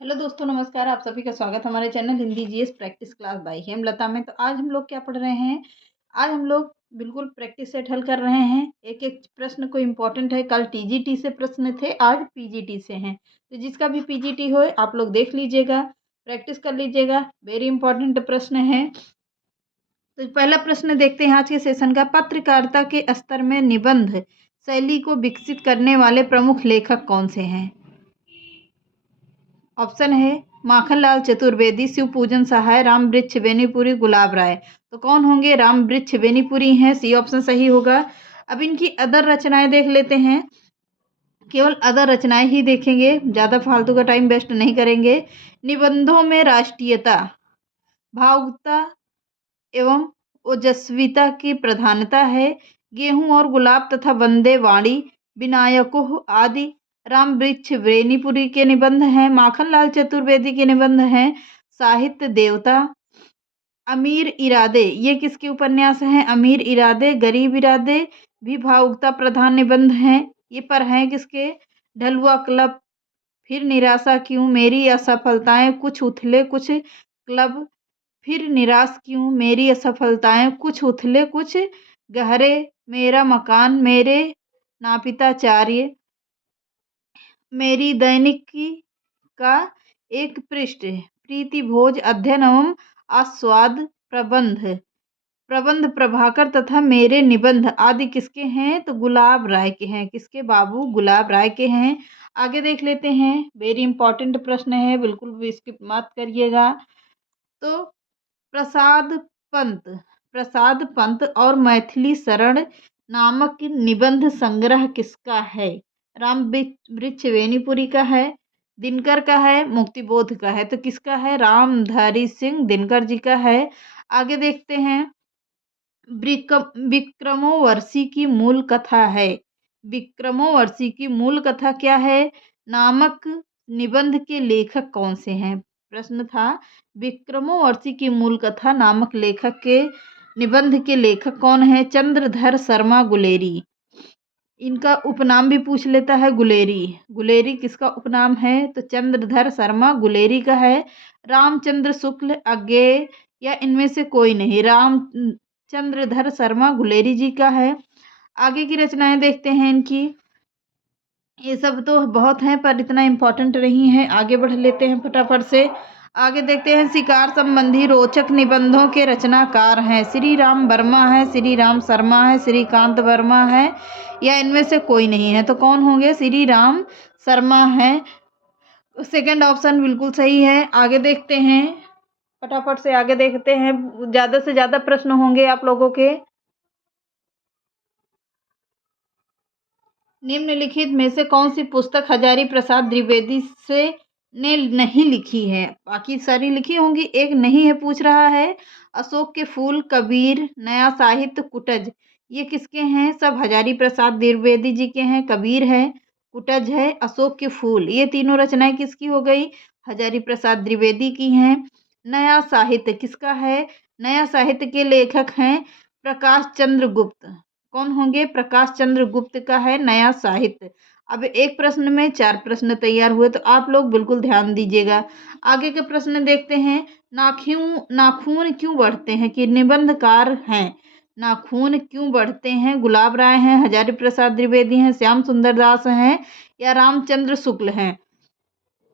Hello दोस्तों, नमस्कार। आप सभी का स्वागत है हमारे channel Hindi GS practice class by Hemlata में। तो आज हम लोग क्या पढ़ रहे हैं? आज हम लोग बिल्कुल प्रैक्टिस सेट हल कर रहे हैं। एक एक प्रश्न को इम्पोर्टेंट है। कल टीजीटी से प्रश्न थे, आज पीजीटी से हैं। तो जिसका भी पीजीटी हो आप लोग देख लीजिएगा, प्रैक्टिस कर लीजिएगा। वेरी इंपॉर्टेंट प्रश्न है। तो पहला प्रश्न देखते हैं आज के सेशन का। पत्रकारिता के स्तर में निबंध शैली को विकसित करने वाले प्रमुख लेखक कौन से हैं? ऑप्शन है माखनलाल चतुर्वेदी, शिव पूजन सहाय, राम वृक्ष बेनीपुरी, गुलाब राय। तो कौन होंगे? राम वृक्ष बेनीपुरी हैं। सी ऑप्शन सही होगा। अब इनकी अदर रचनाएं देख लेते हैं। केवल अदर रचनाएं ही देखेंगे, ज़्यादा फालतू का टाइम वेस्ट नहीं करेंगे। निबंधों में राष्ट्रीयता, भावुकता एवं ओजस्विता की प्रधानता है। गेहूं और गुलाब तथा वंदे वाणी, विनायकों आदि राम वृक्ष बेनीपुरी के निबंध हैं। माखनलाल चतुर्वेदी के निबंध हैं साहित्य देवता। अमीर इरादे, ये किसके उपन्यास हैं? अमीर इरादे, गरीब इरादे भी भावुकता प्रधान निबंध हैं। ये पर हैं किसके? ढलुआ क्लब, फिर निराशा क्यों, मेरी असफलताएं, कुछ उथले कुछ क्लब, फिर निराश क्यों, मेरी असफलताएं, कुछ उथले कुछ गहरे, मेरा मकान, मेरे नापिताचार्य, मेरी दैनिकी का एक पृष्ठ, प्रीति भोज, अध्ययन एवं आस्वाद, प्रबंध, प्रबंध प्रभाकर तथा मेरे निबंध आदि किसके हैं? तो गुलाब राय के हैं। किसके? बाबू गुलाब राय के हैं। आगे देख लेते हैं। वेरी इंपॉर्टेंट प्रश्न है, बिल्कुल भी स्किप मत करिएगा। तो प्रसाद पंत, प्रसाद पंत और मैथिली शरण नामक निबंध संग्रह किसका है? राम वृक्ष बेनीपुरी का है, दिनकर का है, मुक्तिबोध का है। तो किसका है? रामधारी सिंह दिनकर जी का है। आगे देखते हैं। विक्रमोर्वशी की मूल कथा है। विक्रमोर्वशी की मूल कथा क्या है नामक निबंध के लेखक कौन से हैं? प्रश्न था विक्रमोर्वशी की मूल कथा नामक लेखक के निबंध के लेखक कौन है? चंद्रधर शर्मा गुलेरी। इनका उपनाम भी पूछ लेता है, गुलेरी। गुलेरी किसका उपनाम है? तो चंद्रधर शर्मा गुलेरी का है। रामचंद्र शुक्ल, अज्ञेय या इनमें से कोई नहीं? राम चंद्रधर शर्मा गुलेरी जी का है। आगे की रचनाएं देखते हैं इनकी। ये सब तो बहुत हैं पर इतना इम्पोर्टेंट नहीं है। आगे बढ़ लेते हैं फटाफट से। आगे देखते हैं। शिकार संबंधी रोचक निबंधों के रचनाकार हैं श्री राम वर्मा है, श्री राम शर्मा है, श्रीकांत वर्मा है या इनमें से कोई नहीं है? तो कौन होंगे? श्री राम शर्मा है। सेकंड ऑप्शन बिल्कुल सही है। आगे देखते हैं फटाफट से। आगे देखते हैं, ज़्यादा से ज़्यादा प्रश्न होंगे आप लोगों के। निम्नलिखित में से कौन सी पुस्तक हजारी प्रसाद द्विवेदी से ने नहीं लिखी है? बाकी सारी लिखी होंगी, एक नहीं है पूछ रहा है। अशोक के फूल, कबीर, नया साहित्य, कुटज, ये किसके हैं? सब हजारी प्रसाद द्विवेदी जी के हैं। कबीर है, कुटज है, अशोक के फूल, ये तीनों रचनाएं किसकी हो गई? हजारी प्रसाद द्विवेदी की हैं। नया साहित्य किसका है? नया साहित्य के लेखक हैं प्रकाश चंद्र गुप्त। कौन होंगे? प्रकाश चंद्र गुप्त का है नया साहित्य। अब एक प्रश्न में 4 प्रश्न तैयार हुए, तो आप लोग बिल्कुल ध्यान दीजिएगा। आगे के प्रश्न देखते हैं। नाखून क्यों बढ़ते हैं कि निबंधकार हैं? नाखून क्यों बढ़ते हैं? गुलाब राय हैं, हजारी प्रसाद द्विवेदी हैं, श्याम सुंदर दास हैं या रामचंद्र शुक्ल हैं?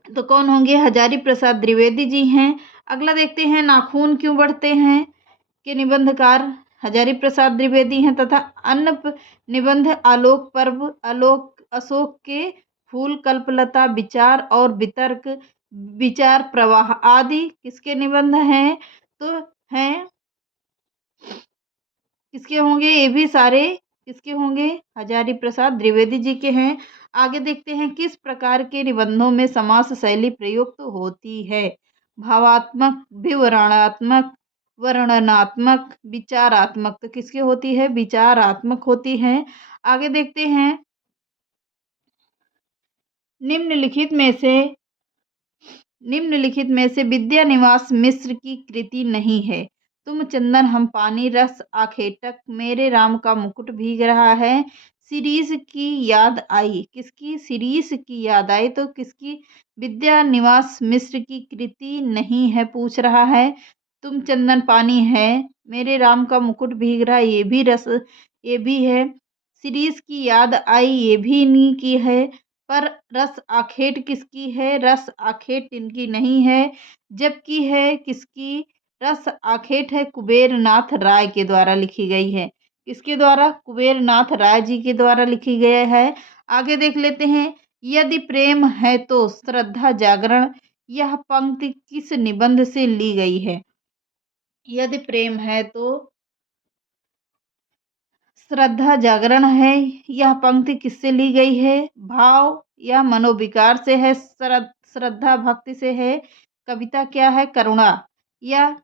तो कौन होंगे? हजारी प्रसाद द्विवेदी जी हैं। अगला देखते हैं। नाखून क्यों बढ़ते हैं के निबंधकार हजारी प्रसाद द्विवेदी हैं तथा अन्य निबंध आलोक पर्व, आलोक, अशोक के फूल, कल्पलता, विचार और वितर्क, विचार प्रवाह आदि किसके निबंध हैं? तो हैं किसके होंगे? ये भी सारे किसके होंगे? हजारी प्रसाद द्विवेदी जी के हैं। आगे देखते हैं। किस प्रकार के निबंधों में समास शैली प्रयुक्त होती है? भावात्मक, विवरणात्मक, वर्णनात्मक, विचारात्मक। तो किसकी होती है? विचारात्मक होती है। आगे देखते हैं। निम्नलिखित में से विद्यानिवास मिश्र की कृति नहीं है। तुम चंदन हम पानी, रस आखेटक, मेरे राम का मुकुट भीग रहा है, सीरीज की याद आई, किसकी सीरीज की याद आई, तो किसकी, विद्या निवास मिश्र की कृति नहीं है पूछ रहा है। तुम चंदन पानी है, मेरे राम का मुकुट भीग रहा, ये भी रस, ये भी है। सीरीज की याद आई, ये भी इन्हीं की है। पर रस आखेट किसकी है, रस आखेट इनकी नहीं है। जबकि है किसकी, रस आखेट है कुबेर नाथ राय के द्वारा लिखी गई है। किसके द्वारा, कुबेर नाथ राय जी के द्वारा लिखी गई है। आगे देख लेते हैं। यदि प्रेम है तो श्रद्धा जागरण, यह पंक्ति किस निबंध से ली गई है। यदि प्रेम है तो श्रद्धा जागरण है, यह पंक्ति किससे ली गई है, भाव या मनोविकार से है, श्रद्धा भक्ति से है, कविता क्या है, करुणा, या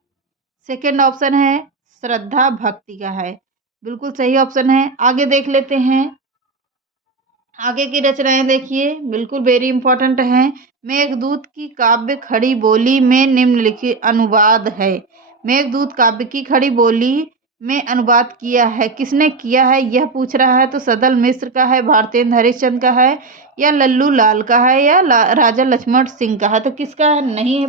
सेकंड ऑप्शन है श्रद्धा भक्ति का है, बिल्कुल सही ऑप्शन है। आगे देख लेते हैं। आगे की रचनाएं देखिए, बिल्कुल वेरी इंपॉर्टेंट हैं। मेघदूत की काव्य खड़ी बोली में निम्नलिखित अनुवाद है। मेघदूत काव्य की खड़ी बोली में अनुवाद किया है, किसने किया है यह पूछ रहा है। तो सदल मिश्र का है, भारतेंद्र हरिश्चंद्र का है, या लल्लू लाल का है, या राजा लक्ष्मण सिंह का है। तो किसका नहीं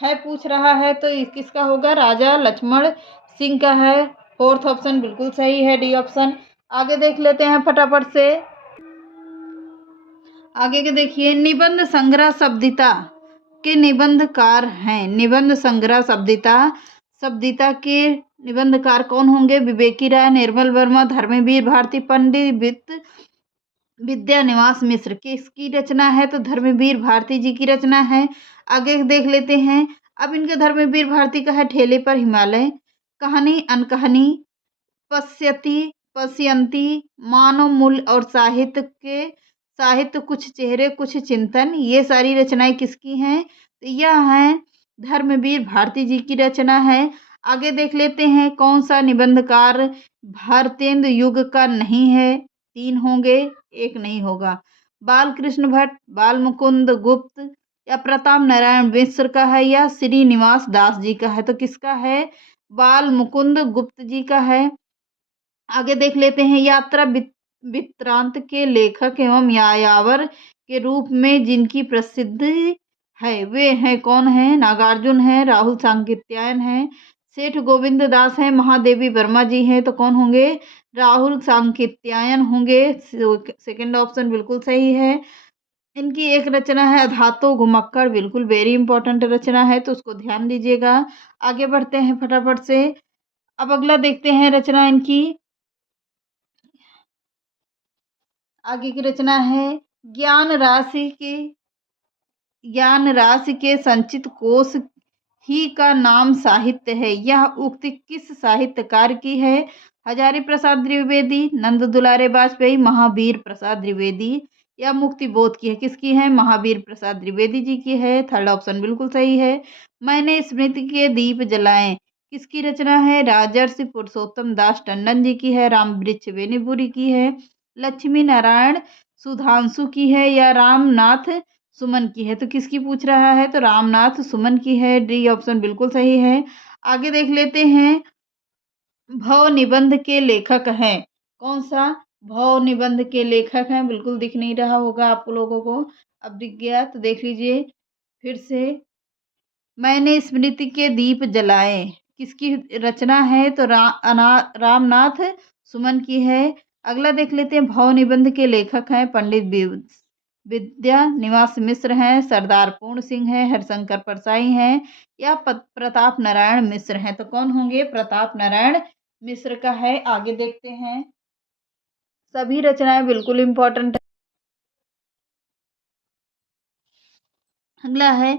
है पूछ रहा है, तो किसका होगा, राजा लक्ष्मण सिंह का है। फोर्थ ऑप्शन बिल्कुल सही है, डी ऑप्शन। आगे देख लेते हैं फटाफट से। आगे के देखिए, निबंध संग्रह शब्दिता के निबंधकार हैं। निबंध संग्रह शब्दिता के निबंधकार कौन होंगे, विवेकी राय, निर्मल वर्मा, धर्मवीर भारती, पंडित विद्या निवास मिश्र। किसकी रचना है, तो धर्मवीर भारती जी की रचना है। आगे देख लेते हैं। अब इनके धर्मवीर भारती का है ठेले पर हिमालय, कहानी अनकहानी, पश्यंती, मानव मूल्य और साहित्य कुछ चेहरे कुछ चिंतन, ये सारी रचनाएं किसकी हैं, तो यह हैं धर्मवीर भारती जी की रचना है। आगे देख लेते हैं। कौन सा निबंधकार भारतेंद्र युग का नहीं है, 3 होंगे, 1 नहीं होगा। बालकृष्ण भट्ट, बाल मुकुंद गुप्त, या प्रताप नारायण मिश्र का है, या श्रीनिवास दास जी का है। तो किसका है, बाल मुकुंद गुप्त जी का है। आगे देख लेते हैं। यात्रा वृत्तांत के लेखक एवं यायावर के रूप में जिनकी प्रसिद्धि है वे हैं कौन है, नागार्जुन है, राहुल सांकृत्यायन है, सेठ गोविंद दास है, महादेवी वर्मा जी हैं। तो कौन होंगे, राहुल सांकृत्यायन होंगे, सेकंड ऑप्शन बिल्कुल सही है। इनकी एक रचना है अधातो घुमक्कड़, बिल्कुल वेरी इंपॉर्टेंट रचना है, तो उसको ध्यान दीजिएगा। आगे बढ़ते हैं फटाफट से। अब अगला देखते हैं रचना इनकी। आगे की रचना है, ज्ञान राशि के संचित कोश ही का नाम साहित्य है। यह उक्ति किस साहित्यकार की है, हजारी प्रसाद द्विवेदी, नंद दुलारे वाजपेयी, महावीर प्रसाद द्विवेदी, या मुक्ति बोध की है। किसकी है, महावीर प्रसाद द्विवेदी जी की है। थर्ड ऑप्शन बिल्कुल सही है। मैंने स्मृति के दीप जलाए किसकी रचना है, राजर्षि पुरुषोत्तम दास टंडन जी की है, राम वृक्ष वेनीपुरी की है, लक्ष्मी नारायण सुधांशु की है, या रामनाथ सुमन की है। तो किसकी पूछ रहा है, तो रामनाथ सुमन की है, डी ऑप्शन बिल्कुल सही है। आगे देख लेते हैं। भव निबंध के लेखक हैं, कौन सा, भव निबंध के लेखक हैं, बिल्कुल दिख नहीं रहा होगा आप लोगों को, अब दिख गया तो देख लीजिए फिर से। मैंने स्मृति के दीप जलाए किसकी रचना है, तो रामनाथ सुमन की है। अगला देख लेते हैं। भव निबंध के लेखक हैं पंडित विद्या निवास मिश्र हैं, सरदार पूर्ण सिंह हैं, हरिशंकर परसाई हैं, या प्रताप नारायण मिश्र हैं। तो कौन होंगे, प्रताप नारायण मिश्र का है। आगे देखते हैं। सभी रचनाएं बिल्कुल इंपॉर्टेंट। अगला है,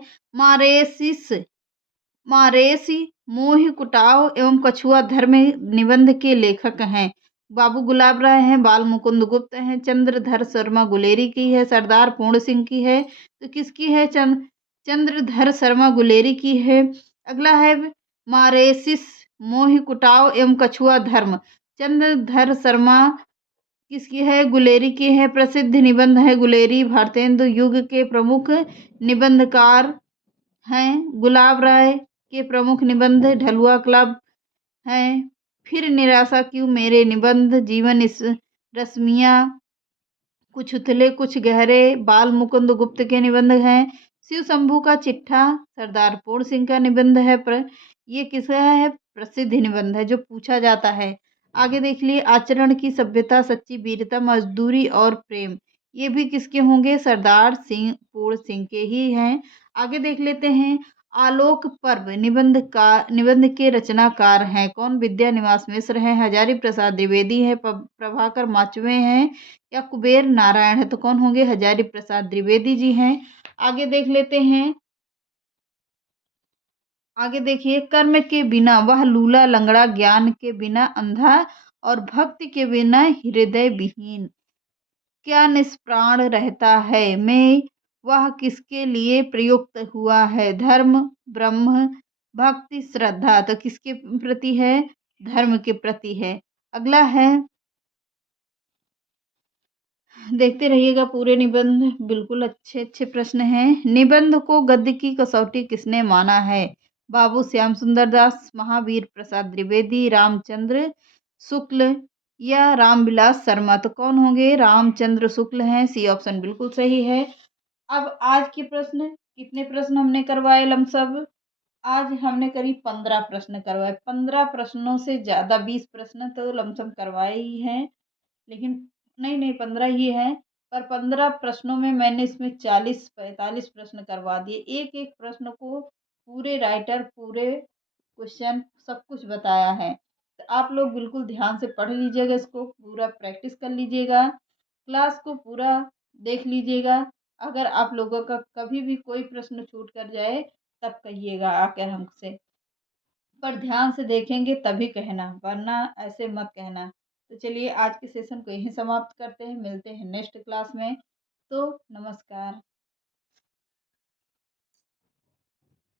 मारेसी मोहि कुटाव एवं कछुआ धर्म निबंध के लेखक हैं। बाबू गुलाब राय हैं, बाल मुकुंद गुप्त हैं, चंद्रधर शर्मा गुलेरी की है, सरदार पूर्ण सिंह की है। तो किसकी है, चंद्रधर शर्मा गुलेरी की है। अगला है, मारेसिस मोहि कुटाव एवं कछुआ धर्म, चंद्रधर शर्मा किसकी है, गुलेरी की है। प्रसिद्ध निबंध है गुलेरी, भारतेंदु युग के प्रमुख निबंधकार हैं। गुलाब राय के प्रमुख निबंध ढलुआ क्लब हैं। फिर निराशा क्यों, मेरे निबंध, जीवन इस रश्मिया, कुछ उथले कुछ गहरे बाल मुकुंद गुप्त के निबंध हैं। शिव शंभू का चिट्ठा सरदार पूर्ण सिंह का निबंध है। ये किसका है? प्रसिद्ध निबंध है जो पूछा जाता है। आगे देख लिए आचरण की सभ्यता, सच्ची वीरता, मजदूरी और प्रेम। ये भी किसके होंगे? सरदार सिंह पूर्ण सिंह के ही हैं। आगे देख लेते हैं आलोक पर्व निबंध के रचनाकार हैं कौन? विद्या निवास मिश्र हैं, हजारी प्रसाद द्विवेदी है, प्रभाकर माचवे हैं या कुबेर नारायण है? तो कौन होंगे? हजारी प्रसाद द्विवेदी जी हैं। आगे देख लेते हैं, आगे देखिए कर्म के बिना वह लूला लंगड़ा, ज्ञान के बिना अंधा और भक्ति के बिना हृदय विहीन। क्या निष्प्राण रहता है मैं, वह किसके लिए प्रयुक्त हुआ है? धर्म, ब्रह्म, भक्ति, श्रद्धा। तो किसके प्रति है? धर्म के प्रति है। अगला है, देखते रहिएगा पूरे निबंध, बिल्कुल अच्छे अच्छे प्रश्न हैं। निबंध को गद्य की कसौटी किसने माना है? बाबू श्याम सुंदर दास, महावीर प्रसाद द्विवेदी, रामचंद्र शुक्ल या रामविलास शर्मा। तो कौन होंगे? रामचंद्र शुक्ल हैं। सी ऑप्शन बिल्कुल सही है। अब आज के प्रश्न, कितने प्रश्न हमने करवाए लमसम? आज हमने करीब 15 प्रश्न करवाए। 15 प्रश्नों से ज़्यादा 20 प्रश्न तो लमसम करवाए ही हैं, लेकिन नहीं 15 ही हैं, पर 15 प्रश्नों में मैंने इसमें 40-45 प्रश्न करवा दिए। एक एक प्रश्न को पूरे राइटर, पूरे क्वेश्चन सब कुछ बताया है। तो आप लोग बिल्कुल ध्यान से पढ़ लीजिएगा, इसको पूरा प्रैक्टिस कर लीजिएगा, क्लास को पूरा देख लीजिएगा। अगर आप लोगों का कभी भी कोई प्रश्न छूट कर जाए तब कहिएगा आकर हमसे, पर ध्यान से देखेंगे तभी कहना, वरना ऐसे मत कहना। तो चलिए आज के सेशन को यहीं समाप्त करते हैं, मिलते हैं नेक्स्ट क्लास में। तो नमस्कार।